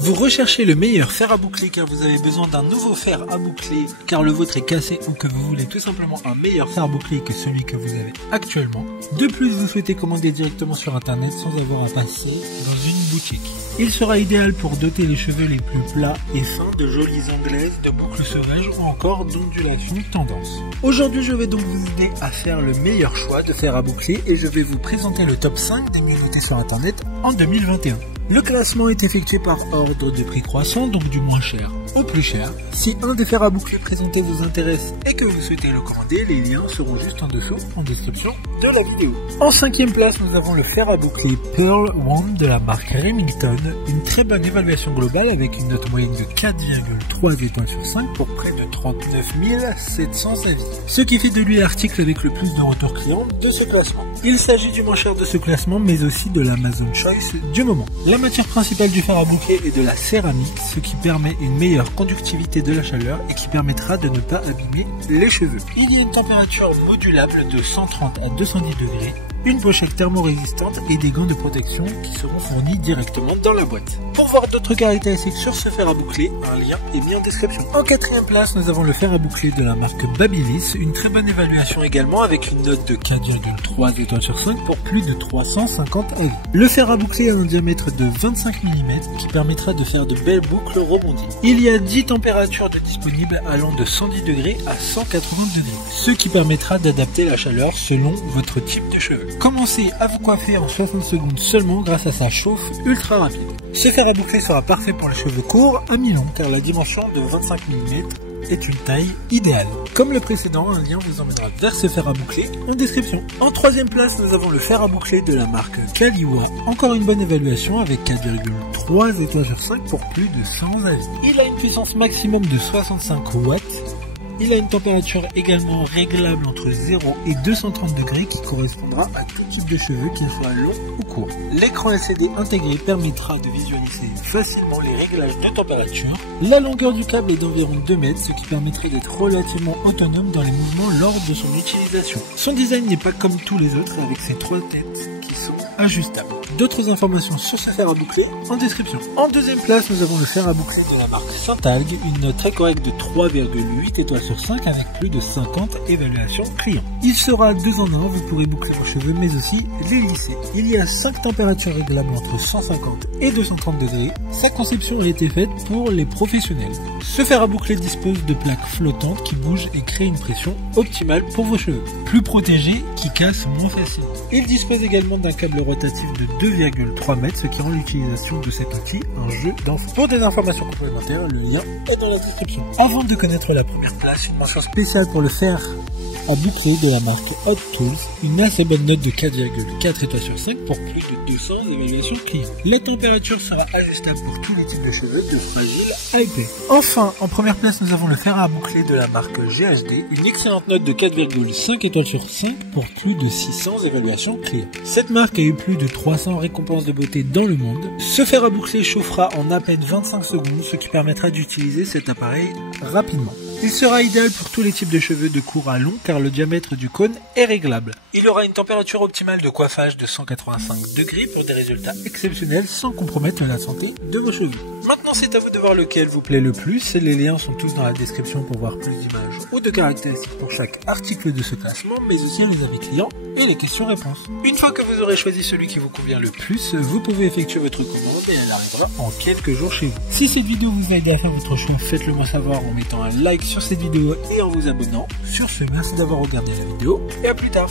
Vous recherchez le meilleur fer à boucler car vous avez besoin d'un nouveau fer à boucler car le vôtre est cassé ou que vous voulez tout simplement un meilleur fer à boucler que celui que vous avez actuellement. De plus, vous souhaitez commander directement sur internet sans avoir à passer dans une boutique. Il sera idéal pour doter les cheveux les plus plats et fins de jolies anglaises, de boucles sauvages ou encore d'ondulations tendance. Aujourd'hui, je vais donc vous aider à faire le meilleur choix de fer à boucler et je vais vous présenter le top 5 des mieux notés sur internet en 2021. Le classement est effectué par ordre de prix croissant, donc du moins cher au plus cher. Si un des fers à boucler présentés vous intéresse et que vous souhaitez le commander, les liens seront juste en dessous en description de la vidéo. En 5e place, nous avons le fer à boucler Pearl Wand de la marque Remington. Une très bonne évaluation globale avec une note moyenne de 4,3 étoiles sur 5 pour près de 39 700 avis. Ce qui fait de lui l'article avec le plus de retours clients de ce classement. Il s'agit du moins cher de ce classement, mais aussi de l'Amazon Choice du moment. La matière principale du fer à boucler est de la céramique, ce qui permet une meilleure conductivité de la chaleur et qui permettra de ne pas abîmer les cheveux. Il y a une température modulable de 130 à 210 degrés, une pochette thermorésistante et des gants de protection qui seront fournis directement dans la boîte. Pour voir d'autres caractéristiques sur ce fer à boucler, un lien est mis en description. En 4e place, nous avons le fer à boucler de la marque Babyliss, une très bonne évaluation également avec une note de 4,3 étoiles sur 5 pour plus de 350 avis. Le fer à boucler a un diamètre de 25 mm qui permettra de faire de belles boucles rebondies. Il y a 10 températures disponibles allant de 110 degrés à 180 degrés, ce qui permettra d'adapter la chaleur selon votre type de cheveux. Commencez à vous coiffer en 60 secondes seulement grâce à sa chauffe ultra rapide. Ce fer à boucler sera parfait pour les cheveux courts à mi-long car la dimension de 25 mm est une taille idéale. Comme le précédent, un lien vous emmènera vers ce fer à boucler en description. En 3e place, nous avons le fer à boucler de la marque Kaliwa. Encore une bonne évaluation avec 4,3 étoiles sur 5 pour plus de 100 avis. Il a une puissance maximum de 65 watts. Il a une température également réglable entre 0 et 230 degrés qui correspondra à tout type de cheveux, qu'ils soient longs ou courts. L'écran LCD intégré permettra de visualiser facilement les réglages de température. La longueur du câble est d'environ 2 mètres, ce qui permettrait d'être relativement autonome dans les mouvements lors de son utilisation. Son design n'est pas comme tous les autres avec ses 3 têtes qui sont ajustables. D'autres informations sur ce fer à boucler en description. En 2e place, nous avons le fer à boucler de la marque Saint-Algue, une note très correcte de 3,8 étoiles sur 5 avec plus de 50 évaluations clients. Il sera 2 en 1, vous pourrez boucler vos cheveux mais aussi les lisser. Il y a 5 températures réglables entre 150 et 230 degrés. Sa conception a été faite pour les professionnels. Ce fer à boucler dispose de plaques flottantes qui bougent et créent une pression optimale pour vos cheveux. Plus protégés, qui cassent moins facilement. Il dispose également d'un câble rotatif de 2,3 mètres, ce qui rend l'utilisation de cet outil un jeu d'enfant. Pour des informations complémentaires, le lien est dans la description. Avant de connaître la première place, une mention spéciale pour le fer à boucler de la marque Hot Tools, une assez bonne note de 4,4 étoiles sur 5 pour plus de 200 évaluations clients. La température sera ajustable pour tous les types de cheveux, de fragile à épais. Enfin, en première place, nous avons le fer à boucler de la marque GHD, une excellente note de 4,5 étoiles sur 5 pour plus de 600 évaluations clients. Cette marque a eu plus de 300 récompenses de beauté dans le monde. Ce fer à boucler chauffera en à peine 25 secondes, ce qui permettra d'utiliser cet appareil rapidement. Il sera idéal pour tous les types de cheveux de court à long car le diamètre du cône est réglable. Il aura une température optimale de coiffage de 185 degrés pour des résultats exceptionnels sans compromettre la santé de vos cheveux. Maintenant, c'est à vous de voir lequel vous plaît le plus. Les liens sont tous dans la description pour voir plus d'images ou de caractéristiques pour chaque article de ce classement, mais aussi les avis clients et les questions-réponses. Une fois que vous aurez choisi celui qui vous convient le plus, vous pouvez effectuer votre commande et elle arrivera en quelques jours chez vous. Si cette vidéo vous a aidé à faire votre choix, faites-le moi savoir en mettant un like sur cette vidéo et en vous abonnant. Sur ce, merci d'avoir regardé la vidéo et à plus tard.